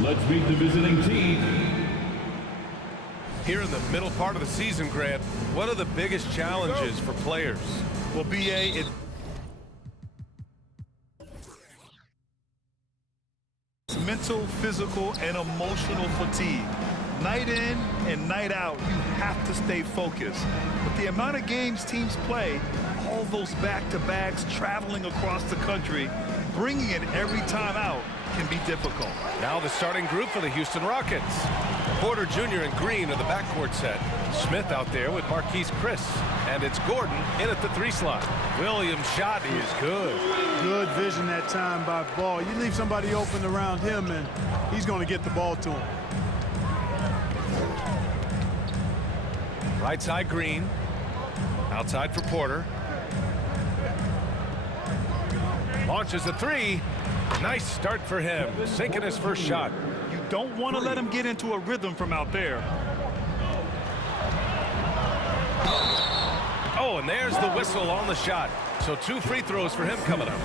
Let's meet the visiting team. Here in the middle part of the season, Grant, what are the biggest challenges for players? Well, BA, it's mental, physical, and emotional fatigue. Night in and night out, you have to stay focused. With the amount of games teams play, all those back-to-backs, traveling across the country, bringing it every time out can be difficult. Now the starting group for the Houston Rockets. Porter Jr. and Green are the backcourt set. Smith out there with Marquise Chris. And it's Gordon in at the 3 slot. Williams' shot is good. Good vision that time by Ball. You leave somebody open around him, and he's going to get the ball to him. Right side Green. Outside for Porter. Launches a 3. Nice start for him, sinking his first shot. You don't want to let him get into a rhythm from out there. Oh, and there's the whistle on the shot. So 2 free throws for him coming up.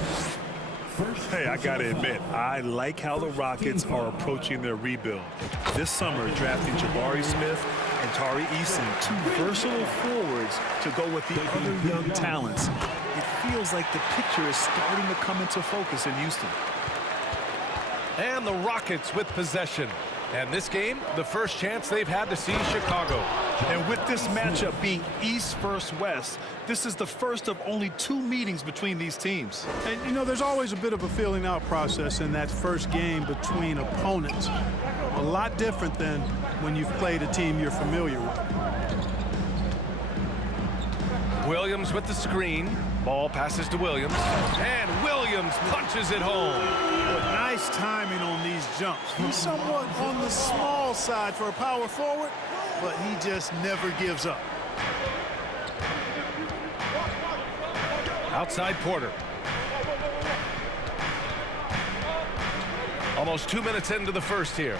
Hey, I got to admit, I like how the Rockets are approaching their rebuild. This summer, drafting Jabari Smith and Tari Eason, 2 versatile forwards to go with the other young talents. It feels like the picture is starting to come into focus in Houston. And the Rockets with possession. And this game, the first chance they've had to see Chicago. And with this matchup being East versus West, this is the first of only 2 meetings between these teams. And, you know, there's always a bit of a filling out process in that first game between opponents. A lot different than when you've played a team you're familiar with. Williams with the screen. Ball passes to Williams. And Williams punches it home. Nice timing on these jumps. He's somewhat on the small side for a power forward, but he just never gives up. Outside Porter. Almost 2 minutes into the first here.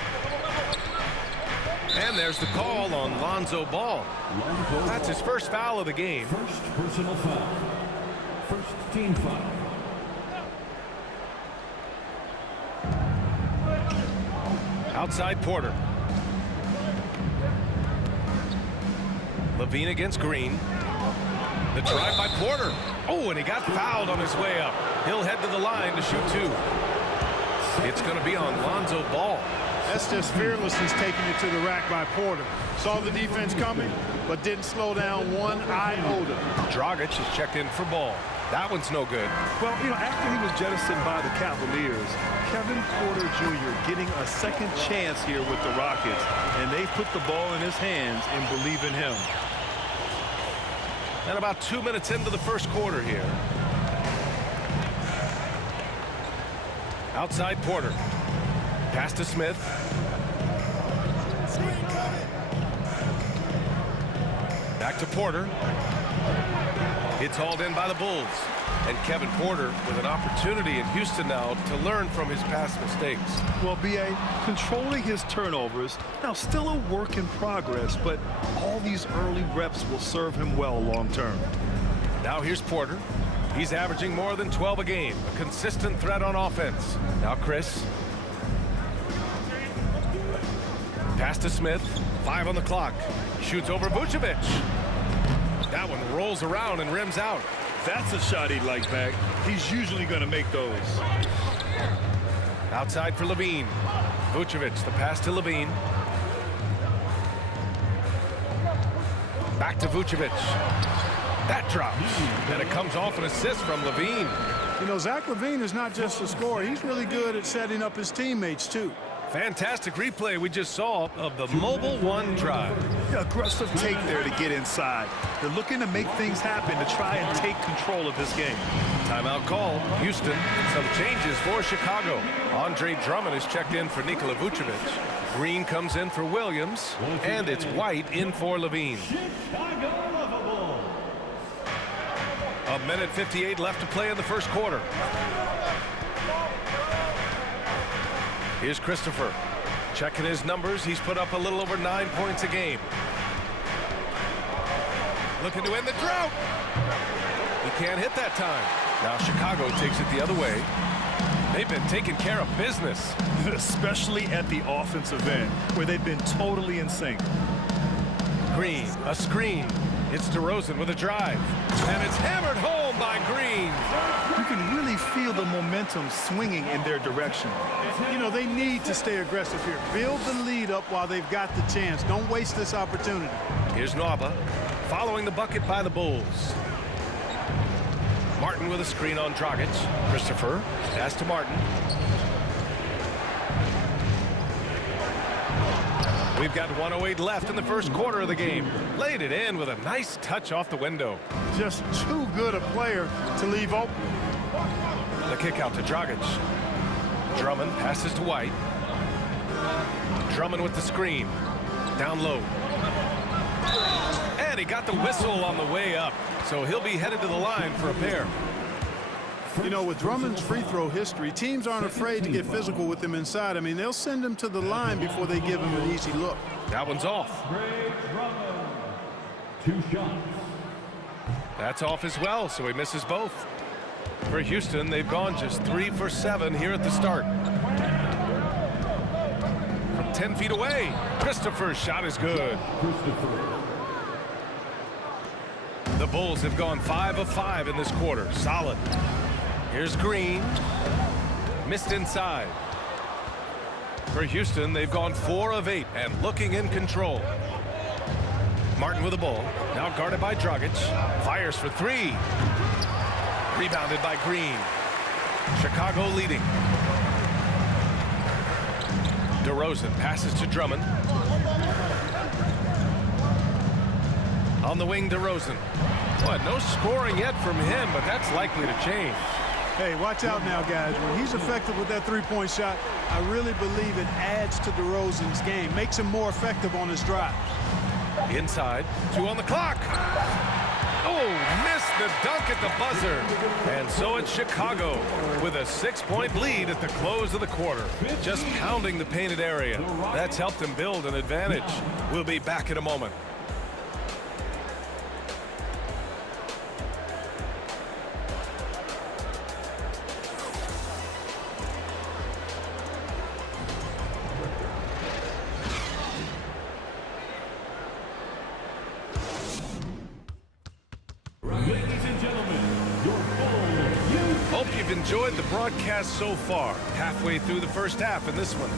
And there's the call on Lonzo Ball. That's his first foul of the game. First personal foul. First team foul. Outside Porter. Levine against Green. The drive by Porter. Oh, and he got fouled on his way up. He'll head to the line to shoot 2. It's going to be on Lonzo Ball. That's just fearlessness taking it to the rack by Porter. Saw the defense coming, but didn't slow down one iota. Dragic is checked in for Ball. That one's no good. Well, you know, after he was jettisoned by the Cavaliers, Kevin Porter Jr. getting a second chance here with the Rockets, and they put the ball in his hands and believe in him. And about 2 minutes into the first quarter here. Outside Porter. Pass to Smith. Back to Porter. It's hauled in by the Bulls. And Kevin Porter with an opportunity in Houston now to learn from his past mistakes. Well, B.A., controlling his turnovers, now still a work in progress, but all these early reps will serve him well long term. Now here's Porter. He's averaging more than 12 a game. A consistent threat on offense. Now Chris. Pass to Smith. 5 on the clock. Shoots over Vucevic. That one rolls around and rims out. That's a shot he'd like back. He's usually going to make those. Outside for Levine. Vucevic, the pass to Levine. Back to Vucevic. That drops. Then it comes off an assist from Levine. You know, Zach LaVine is not just a scorer. He's really good at setting up his teammates, too. Fantastic replay we just saw of the mobile 1 drive. Aggressive take there to get inside. They're looking to make things happen to try and take control of this game. Timeout call. Houston. Some changes for Chicago. Andre Drummond is checked in for Nikola Vucevic. Green comes in for Williams. And it's White in for Levine. A minute 58 left to play in the first quarter. Here's Christopher. Checking his numbers. He's put up a little over 9 points a game. Looking to end the drought. He can't hit that time. Now Chicago takes it the other way. They've been taking care of business. Especially at the offensive end, where they've been totally in sync. Green, a screen. It's DeRozan with a drive. And it's hammered home by Green. You can really feel the momentum swinging in their direction. You know, they need to stay aggressive here. Build the lead up while they've got the chance. Don't waste this opportunity. Here's Nauba, following the bucket by the Bulls. Martin with a screen on Dragic. Christopher, pass to Martin. We've got 1:08 left in the first quarter of the game. Laid it in with a nice touch off the window. Just too good a player to leave open. The kick out to Dragic. Drummond passes to White. Drummond with the screen. Down low. And he got the whistle on the way up. So he'll be headed to the line for a pair. You know, with Drummond's free throw history, teams aren't afraid to get physical with him inside. I mean, they'll send him to the line before they give him an easy look. That one's off. Drummond. 2 shots. That's off as well, so he misses both. For Houston, they've gone just 3 for 7 here at the start. From 10 feet away, Christopher's shot is good. The Bulls have gone 5 of 5 in this quarter. Solid. Here's Green. Missed inside. For Houston, they've gone 4 of 8 and looking in control. Martin with the ball. Now guarded by Dragic. Fires for 3. Rebounded by Green. Chicago leading. DeRozan passes to Drummond. On the wing, DeRozan. Boy, no scoring yet from him, but that's likely to change. Hey, watch out now, guys. When he's effective with that three-point shot, I really believe it adds to DeRozan's game, makes him more effective on his drives. Inside, 2 on the clock. Oh, missed the dunk at the buzzer. And so it's Chicago with a 6-point lead at the close of the quarter. Just pounding the painted area. That's helped them build an advantage. We'll be back in a moment. Ladies and gentlemen, your Bulls. Hope you've enjoyed the broadcast so far. Halfway through the first half in this one.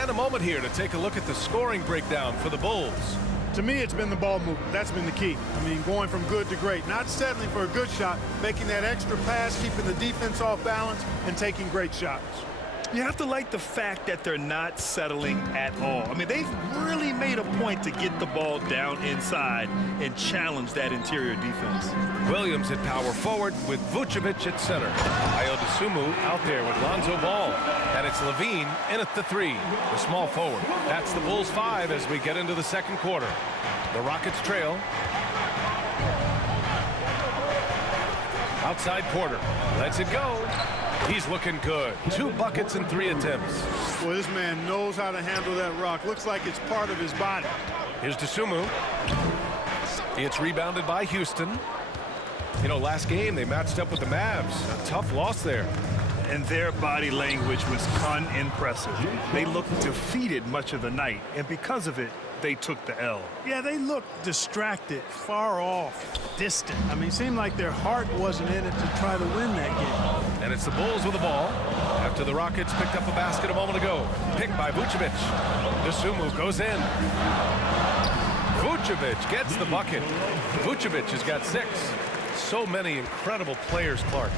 And a moment here to take a look at the scoring breakdown for the Bulls. To me, it's been the ball movement. That's been the key. I mean, going from good to great. Not settling for a good shot, making that extra pass, keeping the defense off balance, and taking great shots. You have to like the fact that they're not settling at all. I mean, they've really made a point to get the ball down inside and challenge that interior defense. Williams at power forward with Vucevic at center. Ayo Dosunmu out there with Lonzo Ball. And it's Levine in at the 3, the small forward. That's the Bulls 5 as we get into the second quarter. The Rockets trail. Outside Porter. Lets it go. He's looking good. 2 buckets and 3 attempts. Boy, this man knows how to handle that rock. Looks like it's part of his body. Here's Dosunmu. It's rebounded by Houston. You know, last game they matched up with the Mavs. A tough loss there. And their body language was unimpressive. They looked defeated much of the night, and because of it, they took the L. Yeah, they looked distracted, far off, distant. I mean, it seemed like their heart wasn't in it to try to win that game. And it's the Bulls with the ball after the Rockets picked up a basket a moment ago. Picked by Vucevic. Dosunmu goes in. Vucevic gets the bucket. Vucevic has got 6. So many incredible players, Clark.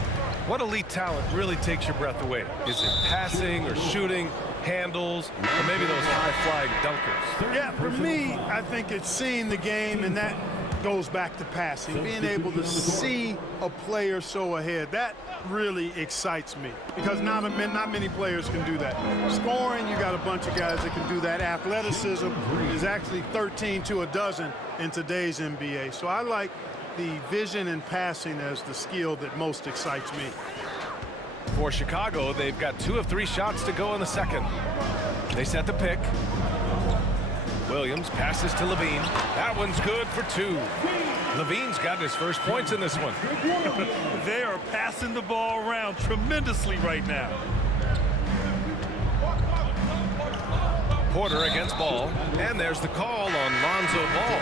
What elite talent really takes your breath away? Is it passing or shooting, handles, or maybe those high-flying dunkers? Yeah, for me, I think it's seeing the game, and that goes back to passing. Being able to see a player so ahead, that really excites me because not many players can do that. Scoring, you got a bunch of guys that can do that. Athleticism is actually 13 to a dozen in today's NBA. So I like the vision and passing as the skill that most excites me. For Chicago, they've got 2 of 3 shots to go in the second. They set the pick. Williams passes to Levine. That one's good for 2. Levine's got his first points in this one. They are passing the ball around tremendously right now. Porter against Ball, and there's the call on Lonzo Ball.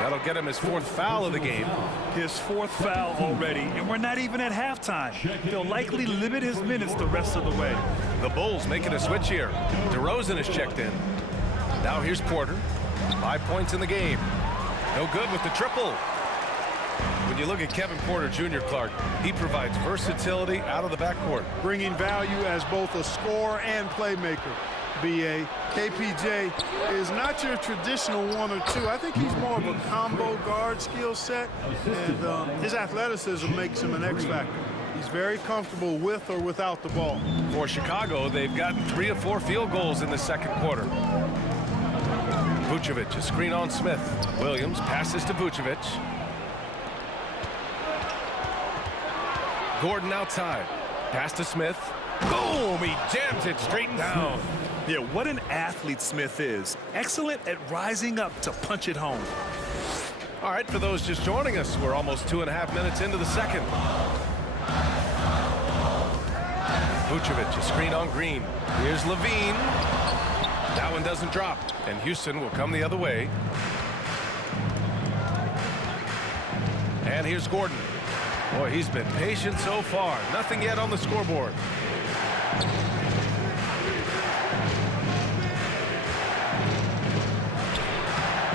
That'll get him his 4th foul of the game. His 4th foul already, and we're not even at halftime. They'll likely limit his minutes the rest of the way. The Bulls making a switch here. DeRozan is checked in. Now here's Porter. 5 points in the game. No good with the triple. When you look at Kevin Porter Jr., Clark, he provides versatility out of the backcourt. Bringing value as both a scorer and playmaker. BA. KPJ is not your traditional 1 or 2. I think he's more of a combo guard skill set, and his athleticism makes him an X factor. He's very comfortable with or without the ball. For Chicago, they've gotten 3 of 4 field goals in the second quarter. Vucevic, a screen on Smith. Williams passes to Vucevic. Gordon outside. Pass to Smith. Boom! He jams it straight down. Yeah, what an athlete Smith is. Excellent at rising up to punch it home. All right, for those just joining us, we're almost 2.5 minutes into the second. Vucevic, a screen on Green. Here's Levine. That one doesn't drop, and Houston will come the other way. And here's Gordon. Boy, he's been patient so far. Nothing yet on the scoreboard.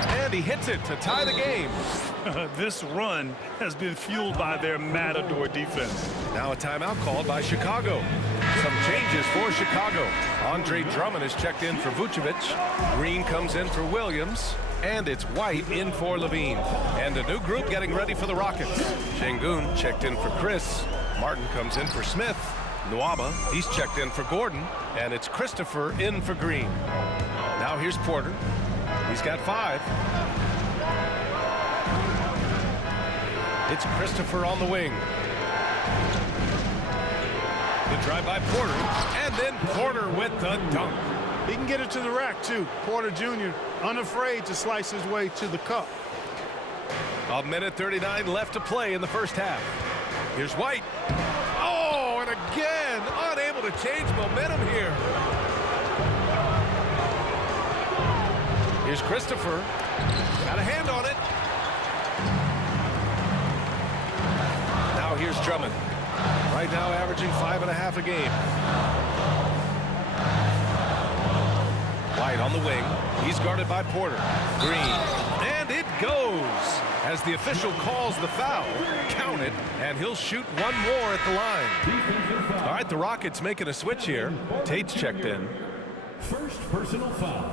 And he hits it to tie the game. This run has been fueled by their matador defense. Now a timeout called by Chicago. Some changes for Chicago. Andre Drummond is checked in for Vucevic. Green comes in for Williams. And it's White in for Levine. And a new group getting ready for the Rockets. Şengün checked in for Chris. Martin comes in for Smith. Nwaba, he's checked in for Gordon. And it's Christopher in for Green. Now here's Porter. He's got 5. It's Christopher on the wing. The drive by Porter, and then Porter with the dunk. He can get it to the rack, too. Porter Jr. unafraid to slice his way to the cup. 1:39 left to play in the first half. Here's White. Oh, and again, unable to change momentum here. Here's Christopher. Got a hand on it. Now here's Drummond. Right now averaging 5.5 a game. White on the wing. He's guarded by Porter. Green. And it goes. As the official calls the foul, count it, and he'll shoot one more at the line. All right, the Rockets making a switch here. Tate's checked in. First personal foul.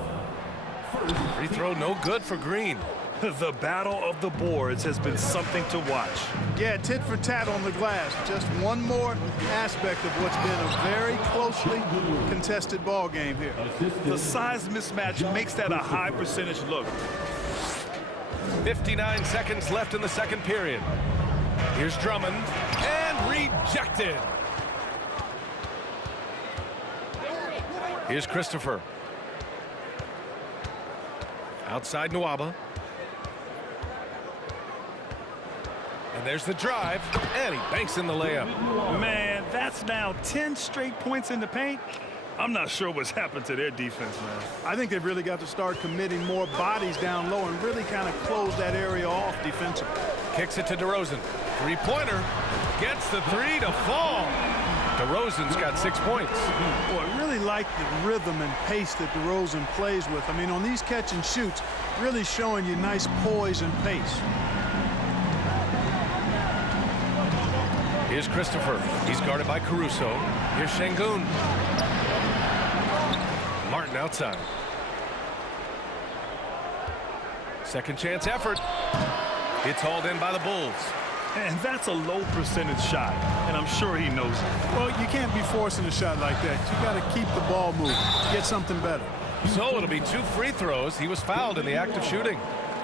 Free throw no good for Green. The battle of the boards has been something to watch. Yeah, tit for tat on the glass. Just one more aspect of what's been a very closely contested ball game here. The size mismatch makes that a high percentage look. 59 seconds left in the second period. Here's Drummond, and rejected. Here's Christopher. Outside Nwaba. And there's the drive, and he banks in the layup. Man, that's now 10 straight points in the paint. I'm not sure what's happened to their defense, man. I think they've really got to start committing more bodies down low and really kind of close that area off defensively. Kicks it to DeRozan. Three-pointer. Gets the 3 to fall. DeRozan's got 6 points. Boy, I really like the rhythm and pace that DeRozan plays with. I mean, on these catch and shoots, really showing you nice poise and pace. Here's Christopher. He's guarded by Caruso. Here's Şengün. Martin outside. Second chance effort. It's hauled in by the Bulls. And that's a low percentage shot, and I'm sure he knows it. Well, you can't be forcing a shot like that. You got to keep the ball moving, get something better. So it'll be 2 free throws. He was fouled in the act of shooting.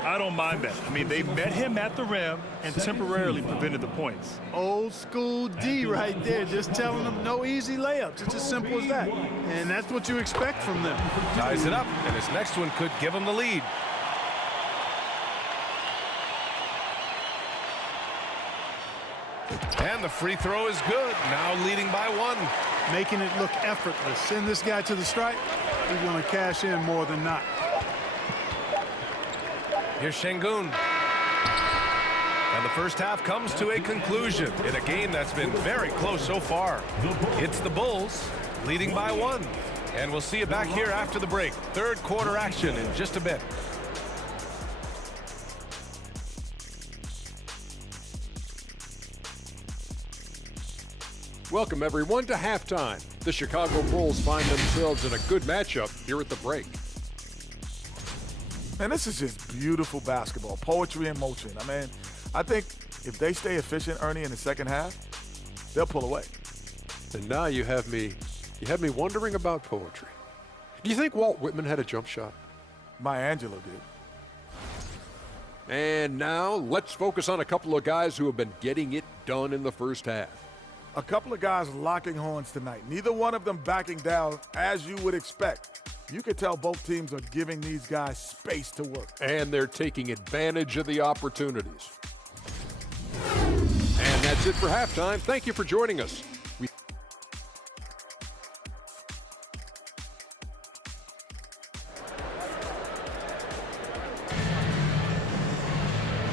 I don't mind that. I mean, they met him at the rim and temporarily prevented the points. Old school D right there, just telling them no easy layups. It's as simple as that. And that's what you expect from them. Ties it up, and his next one could give him the lead. And the free throw is good. Now leading by 1. Making it look effortless. Send this guy to the stripe. He's going to cash in more than not. Here's Şengün. And the first half comes to a conclusion in a game that's been very close so far. It's the Bulls leading by 1. And we'll see you back here after the break. Third quarter action in just a bit. Welcome, everyone, to halftime. The Chicago Bulls find themselves in a good matchup here at the break. Man, this is just beautiful basketball, poetry in motion. I mean, I think if they stay efficient, Ernie, in the second half, they'll pull away. And now you have me wondering about poetry. Do you think Walt Whitman had a jump shot? Maya Angelou did. And now let's focus on a couple of guys who have been getting it done in the first half. A couple of guys locking horns tonight. Neither one of them backing down as you would expect. You could tell both teams are giving these guys space to work. And they're taking advantage of the opportunities. And that's it for halftime. Thank you for joining us.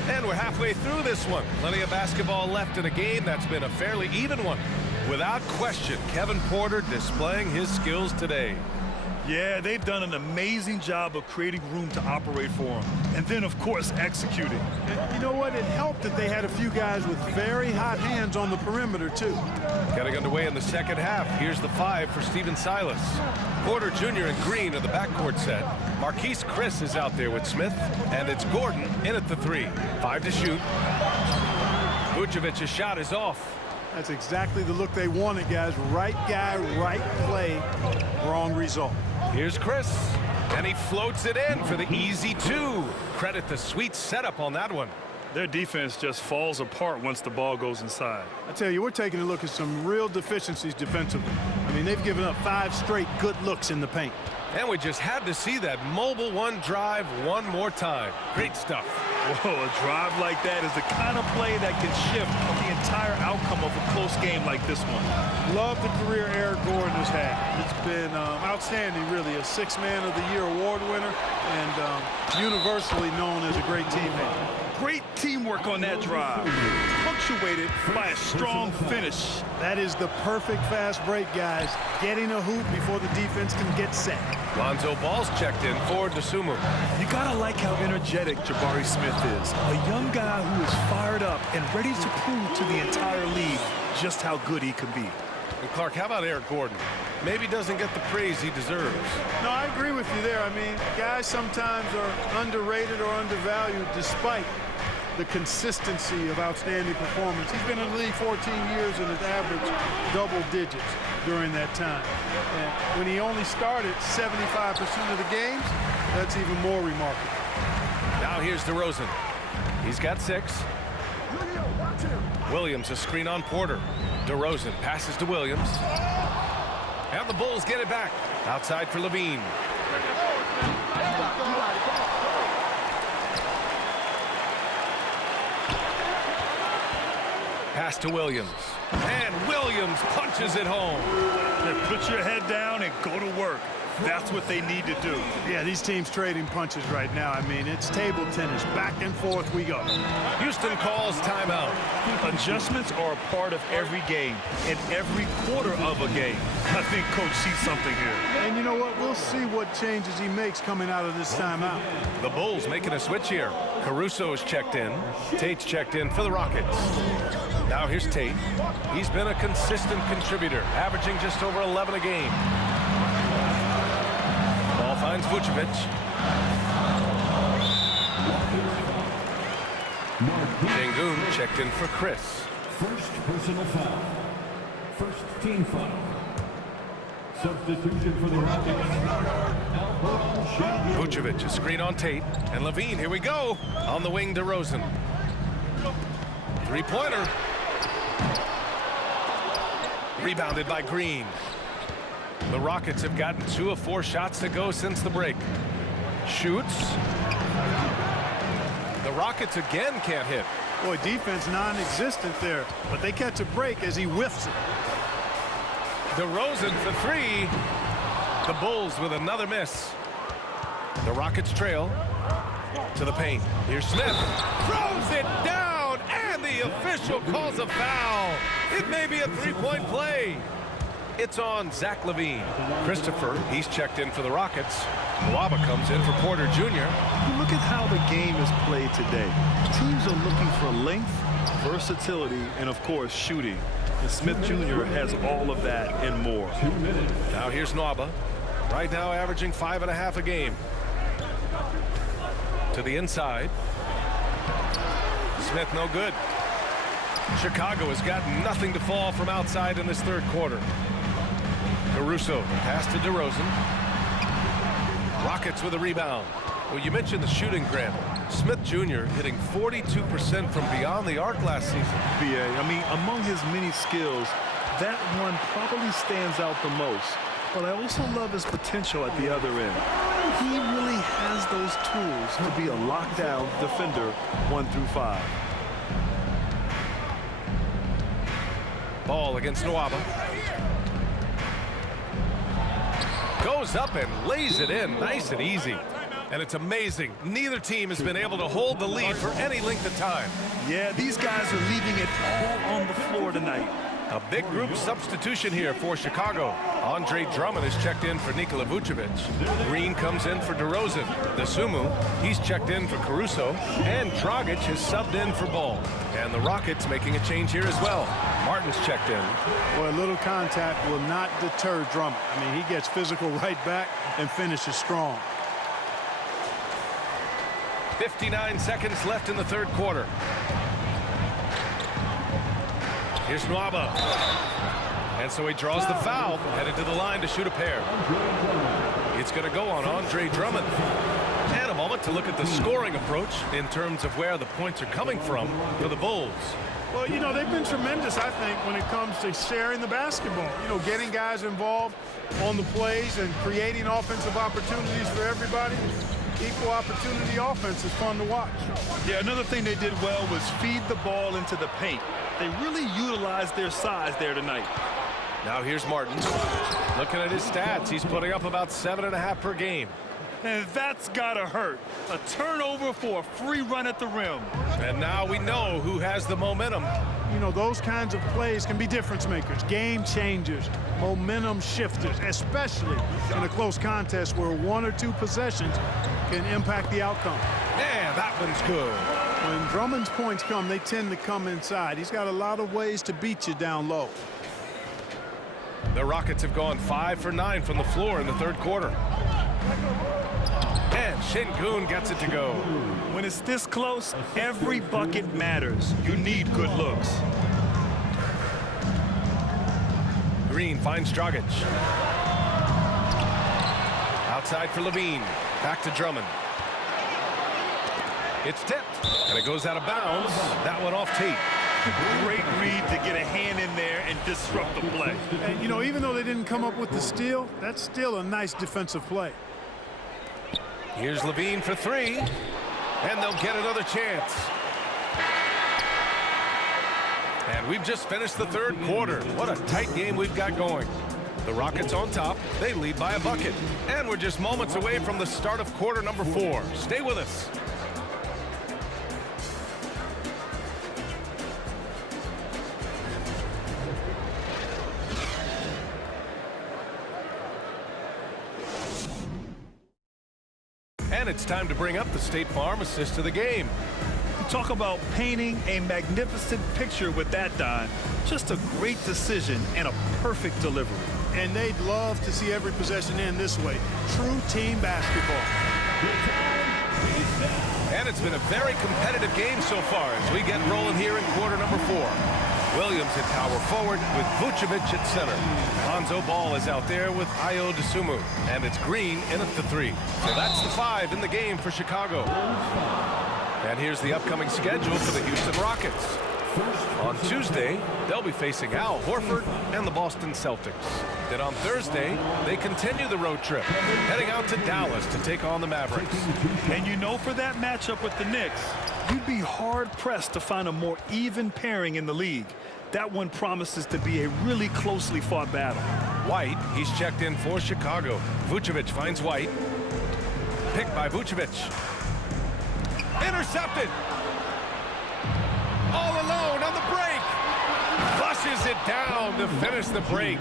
And we're halfway through this one. Plenty of basketball left in a game that's been a fairly even one. Without question, Kevin Porter displaying his skills today. Yeah, they've done an amazing job of creating room to operate for him. And then, of course, executing. And you know what? It helped that they had a few guys with very hot hands on the perimeter, too. Getting underway in the second half. Here's the 5 for Stephen Silas. Porter Jr. and Green are the backcourt set. Marquise Chris is out there with Smith. And it's Gordon in at the 3. 5 to shoot. Vucevic's shot is off. That's exactly the look they wanted, guys. Right guy, right play, wrong result. Here's Chris, and he floats it in for the easy 2. Credit the sweet setup on that one. Their defense just falls apart once the ball goes inside. I tell you, we're taking a look at some real deficiencies defensively. I mean, they've given up 5 straight good looks in the paint. And we just had to see that mobile 1 drive one more time. Great stuff. Whoa, a drive like that is the kind of play that can shift the entire outcome of a close game like this one. Love the career Eric Gordon has had. It's been outstanding, really. A 6th Man of the Year award winner and universally known as a great teammate. Great teamwork on that drive, punctuated by a strong finish. That is the perfect fast break, guys. Getting a hoop before the defense can get set. Lonzo Ball's checked in for Dosunmu. You gotta like how energetic Jabari Smith is. A young guy who is fired up and ready to prove to the entire league just how good he can be. And Clark, how about Eric Gordon? Maybe doesn't get the praise he deserves. No, I agree with you there. I mean, guys sometimes are underrated or undervalued despite the consistency of outstanding performance. He's been in the league 14 years and has averaged double digits during that time. And when he only started 75% of the games, that's even more remarkable. Now here's DeRozan. He's got 6. Williams a screen on Porter. DeRozan passes to Williams. And the Bulls get it back. Outside for Levine. Pass to Williams. And Williams punches it home. Put your head down and go to work. That's what they need to do. Yeah, these teams trading punches right now. I mean, it's table tennis. Back and forth we go. Houston calls timeout. Adjustments are a part of every game and every quarter of a game. I think Coach sees something here. And you know what? We'll see what changes he makes coming out of this timeout. The Bulls making a switch here. Caruso's checked in. Tate's checked in for the Rockets. Now here's Tate. He's been a consistent contributor, averaging just over 11 a game. Ball finds Vucevic. Şengün checked in for Chris. First personal foul. First team foul. Substitution for the Rockets. Vucevic, a screen on Tate. And Levine, here we go. On the wing, DeRozan. Three-pointer. Rebounded by Green. The Rockets have gotten 2 of 4 shots to go since the break. Shoots. The Rockets again can't hit. Boy, defense non-existent there, but they catch a break as he whiffs it. DeRozan for three. The Bulls with another miss. The Rockets trail to the paint. Here's Smith. Throws it down, and the official calls a foul. It may be a three-point play. It's on Zach LaVine. Christopher, he's checked in for the Rockets. Waba comes in for Porter Jr. Look at how the game is played today. Teams are looking for length, versatility, and, of course, shooting. And Smith Jr. has all of that and more. Now here's Nwaba. Right now averaging 5.5 a game. To the inside. Smith no good. Chicago has got nothing to fall from outside in this third quarter. Caruso pass to DeRozan. Rockets with a rebound. Well, you mentioned the shooting, Grant. Smith Jr. hitting 42% from beyond the arc last season. BA, I mean, among his many skills, that one probably stands out the most. But I also love his potential at the other end. He really has those tools to be a lockdown defender 1 through 5. Ball against Nwaba. Goes up and lays it in nice and easy. And it's amazing. Neither team has been able to hold the lead for any length of time. Yeah, these guys are leaving it all on the floor tonight. A big group substitution here for Chicago. Andre Drummond is checked in for Nikola Vucevic. Green comes in for DeRozan. Dosunmu, he's checked in for Caruso. And Dragic has subbed in for Ball. And the Rockets making a change here as well. Martin's checked in. Boy, a little contact will not deter Drummond. I mean, he gets physical right back and finishes strong. 59 seconds left in the third quarter. Here's Nwaba. And so he draws the foul, headed to the line to shoot a pair. It's going to go on Andre Drummond. And a moment to look at the scoring approach in terms of where the points are coming from for the Bulls. Well, you know, they've been tremendous, I think, when it comes to sharing the basketball. You know, getting guys involved on the plays and creating offensive opportunities for everybody. Equal opportunity offense is fun to watch. Yeah, another thing they did well was feed the ball into the paint. They really utilized their size there tonight. Now here's Martin. Looking at his stats, he's putting up about 7.5 per game. And that's gotta hurt. A turnover for a free run at the rim. And now we know who has the momentum. You know, those kinds of plays can be difference makers, game changers, momentum shifters, especially in a close contest where 1 or 2 possessions can impact the outcome. Yeah, that one's good. When Drummond's points come, they tend to come inside. He's got a lot of ways to beat you down low. The Rockets have gone 5 for 9 from the floor in the third quarter. And Şengün gets it to go. When it's this close, every bucket matters. You need good looks. Green finds Dragic. Outside for LaVine. Back to Drummond. It's tipped, and it goes out of bounds. That one off tape. Great read to get a hand in there and disrupt the play. And, you know, even though they didn't come up with the steal, that's still a nice defensive play. Here's LaVine for 3, and they'll get another chance. And we've just finished the third quarter. What a tight game we've got going. The Rockets on top. They lead by a bucket. And we're just moments away from the start of quarter number 4. Stay with us. And it's time to bring up the State Farm assist to the game. Talk about painting a magnificent picture with that, Don. Just a great decision and a perfect delivery. And they'd love to see every possession end this way. True team basketball. And it's been a very competitive game so far as we get rolling here in quarter number 4. Williams at power forward with Vucevic at center. Lonzo Ball is out there with Ayo Dosunmu. And it's Green in at the 3. So that's the 5 in the game for Chicago. And here's the upcoming schedule for the Houston Rockets. On Tuesday, they'll be facing Al Horford and the Boston Celtics. Then on Thursday, they continue the road trip, heading out to Dallas to take on the Mavericks. And you know, for that matchup with the Knicks, You'd be hard-pressed to find a more even pairing in the league. That one promises to be a really closely fought battle. White, he's checked in for Chicago. Vucevic finds White. Picked by Vucevic. Intercepted. All alone on the break. Flushes it down to finish the break.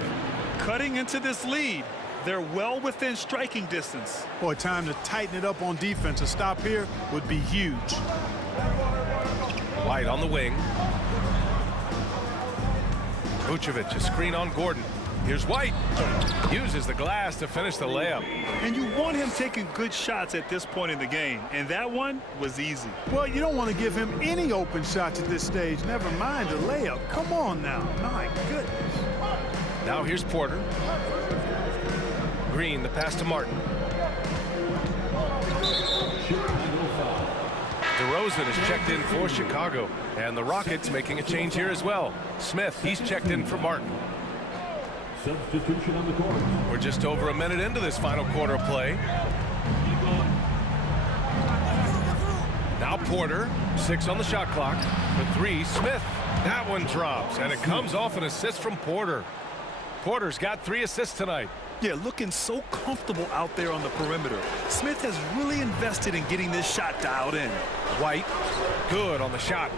Cutting into this lead, they're well within striking distance. Boy, time to tighten it up on defense. A stop here would be huge. White on the wing. Vucevic, a screen on Gordon. Here's White. Uses the glass to finish the layup. And you want him taking good shots at this point in the game, and that one was easy. Well, you don't want to give him any open shots at this stage. Never mind a layup. Come on now. My goodness. Now here's Porter. Green, the pass to Martin. DeRozan is checked in for Chicago. And the Rockets making a change here as well. Smith, he's checked in for Martin. Substitution on the court. We're just over a minute into this final quarter of play. Now Porter, 6 on the shot clock. For 3, Smith. That one drops, and it comes off an assist from Porter. Porter's got 3 assists tonight. Yeah, looking so comfortable out there on the perimeter. Smith has really invested in getting this shot dialed in. White, good on the shot.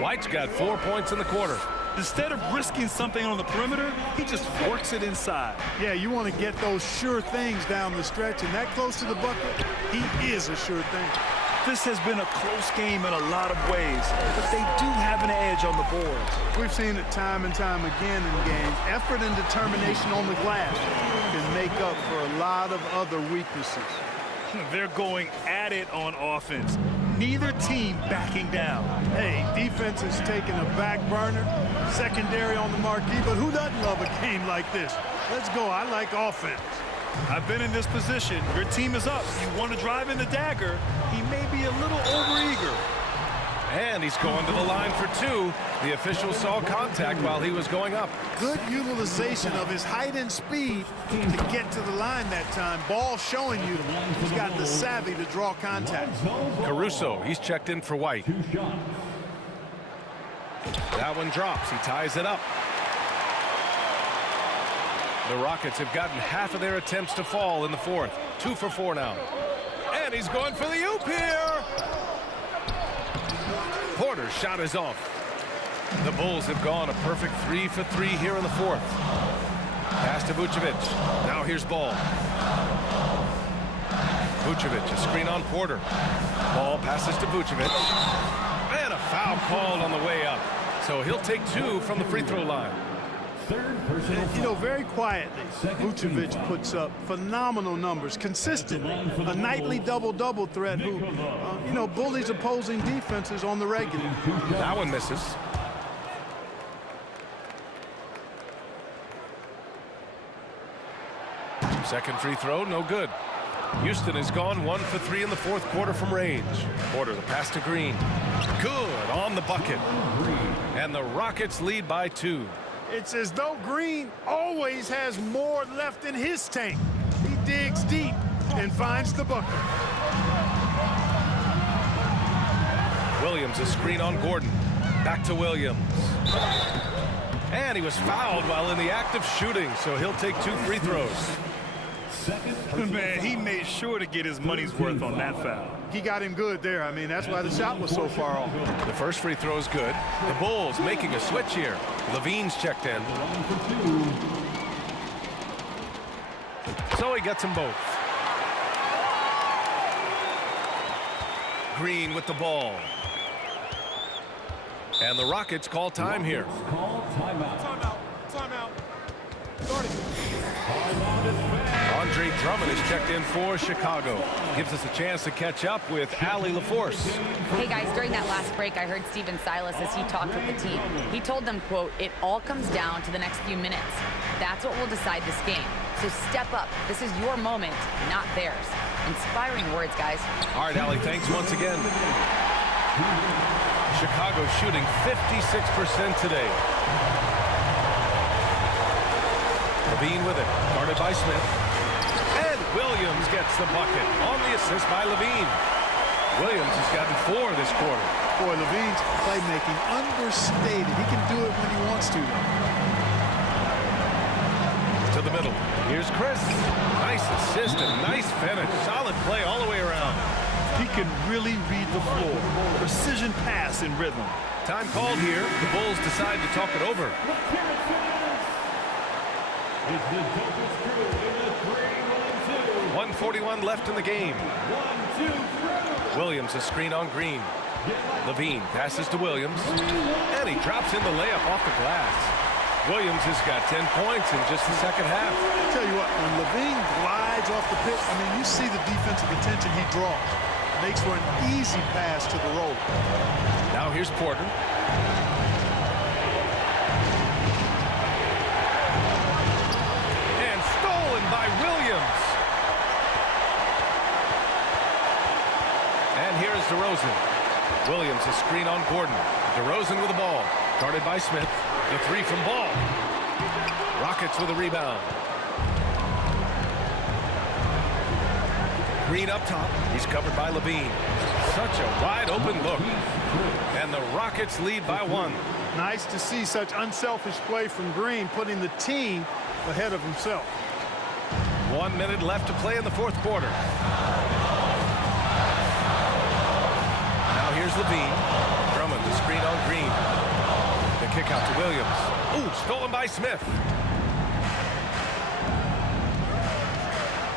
White's got 4 points in the quarter. Instead of risking something on the perimeter, he just works it inside. Yeah, you want to get those sure things down the stretch, and that close to the bucket, he is a sure thing. This has been a close game in a lot of ways, but they do have an edge on the boards. We've seen it time and time again in games. Effort and determination on the glass can make up for a lot of other weaknesses. They're going at it on offense. Neither team backing down. Hey, defense is taking a back burner, secondary on the marquee, but who doesn't love a game like this? Let's go. I like offense. I've been in this position. Your team is up. You want to drive in the dagger. He may be a little overeager. And he's going to the line for 2. The official saw contact while he was going up. Good utilization of his height and speed to get to the line that time. Ball showing you he's got the savvy to draw contact. Caruso, he's checked in for White. 2 shots. That one drops. He ties it up. The Rockets have gotten half of their attempts to fall in the 4th. 2 for 4 now. And he's going for the oop here. Porter's shot is off. The Bulls have gone a perfect 3 for 3 here in the 4th. Pass to Vucevic. Now here's Ball. Vucevic, a screen on Porter. Ball passes to Vucevic. And a foul called on the way up. So he'll take 2 from the free throw line. Third personal You know, very quietly, Vucevic puts up phenomenal numbers, consistent, a nightly double-double threat who, you know, bullies opposing defenses on the regular. That one misses. Second free throw, no good. Houston has gone 1 for 3 in the 4th quarter from range. Porter, the pass to Green. Good on the bucket. And the Rockets lead by 2. It's as though Green always has more left in his tank. He digs deep and finds the bucket. Williams, a screen on Gordon. Back to Williams. And he was fouled while in the act of shooting, so he'll take 2 free throws. Man, he made sure to get his money's worth on that foul. He got him good there. I mean, that's why the shot was so far off. The first free throw is good. The Bulls making a switch here. Levine's checked in. So he gets them both. Green with the ball. And the Rockets call time here. Call timeout. Timeout. Andre Drummond is checked in for Chicago. Gives us a chance to catch up with Allie LaForce. Hey guys, during that last break, I heard Steven Silas as he talked with the team. He told them, quote, "It all comes down to the next few minutes. That's what will decide this game. So step up. This is your moment, not theirs." Inspiring words, guys. All right, Allie, thanks once again. Chicago shooting 56% today. Levine with it, guarded by Smith. And Williams gets the bucket on the assist by Levine. Williams has gotten 4 this quarter. Boy, Levine's playmaking understated. He can do it when he wants to, though. To the middle. Here's Chris. Nice assist and nice finish. Solid play all the way around. He can really read the floor. Precision pass in rhythm. Time called here. The Bulls decide to talk it over. It's the dopest crew in the 3-1-2. 1:41 left in the game. 1-2 crew. Williams a screen on Green. Levine passes to Williams. And he drops in the layup off the glass. Williams has got 10 points in just the second half. I'll tell you what, when Levine glides off the pitch, I mean, you see the defensive attention he draws. Makes for an easy pass to the roller. Now here's Porter. And stolen by Williams. And here's DeRozan. Williams a screen on Gordon. DeRozan with the ball. Guarded by Smith. The three from Ball. Rockets with a rebound. Green up top. He's covered by Levine. Such a wide open look. And the Rockets lead by 1. Nice to see such unselfish play from Green, putting the team ahead of himself. 1 minute left to play in the fourth quarter. Now here's Levine. Drummond the screen on Green. The kick out to Williams. Ooh, stolen by Smith.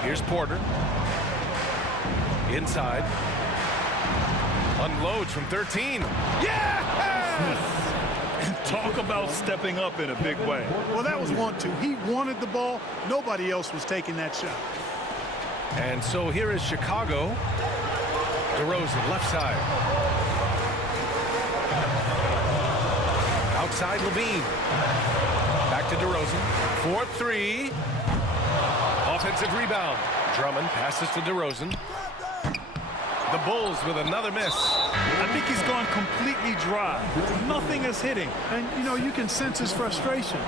Here's Porter. Inside. Unloads from 13. Yeah! Talk about stepping up in a big way. Well, that was 1-2. He wanted the ball. Nobody else was taking that shot. And so here is Chicago. DeRozan, left side. Outside Levine. Back to DeRozan. 4-3. Offensive rebound. Drummond passes to DeRozan. The Bulls with another miss. I think he's gone completely dry. Nothing is hitting. And, you know, you can sense his frustration.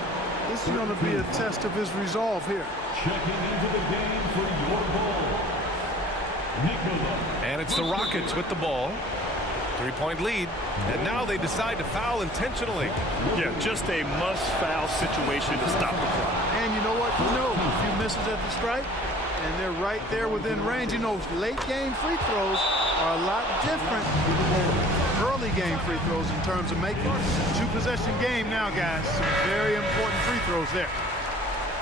This is going to be a test of his resolve here. Checking into the game for your ball. Nicola. And it's the Rockets with the ball. 3-point lead. And now they decide to foul intentionally. Yeah, just a must-foul situation to stop the clock. And you know what? You know, a few misses at the stripe, and they're right there within range. You know, late game free throws are a lot different than early game free throws in terms of making it. 2-possession game now, guys. Some very important free throws there.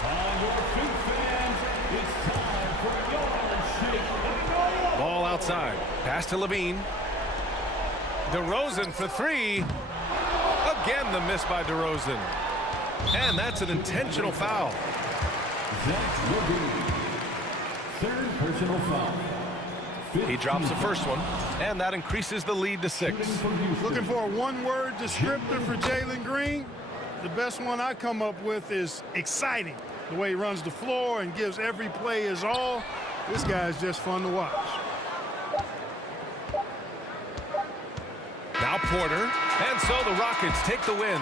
On your feet, fans, it's time for your shake. Ball outside. Pass to Levine. DeRozan for 3. Again, the miss by DeRozan. And that's an intentional foul. Zach Levine. Third personal foul. He drops the first one, and that increases the lead to 6. Looking for a one-word descriptor for Jalen Green. The best one I come up with is exciting. The way he runs the floor and gives every play his all. This guy is just fun to watch. Now Porter, and so the Rockets take the win.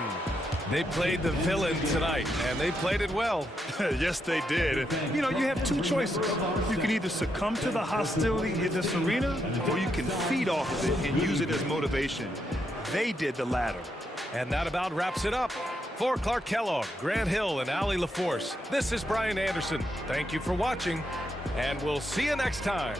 They played the villain tonight, and they played it well. Yes, they did. You know, you have two choices. You can either succumb to the hostility in this arena, or you can feed off of it and use it as motivation. They did the latter. And that about wraps it up. For Clark Kellogg, Grant Hill, and Allie LaForce, this is Brian Anderson. Thank you for watching, and we'll see you next time.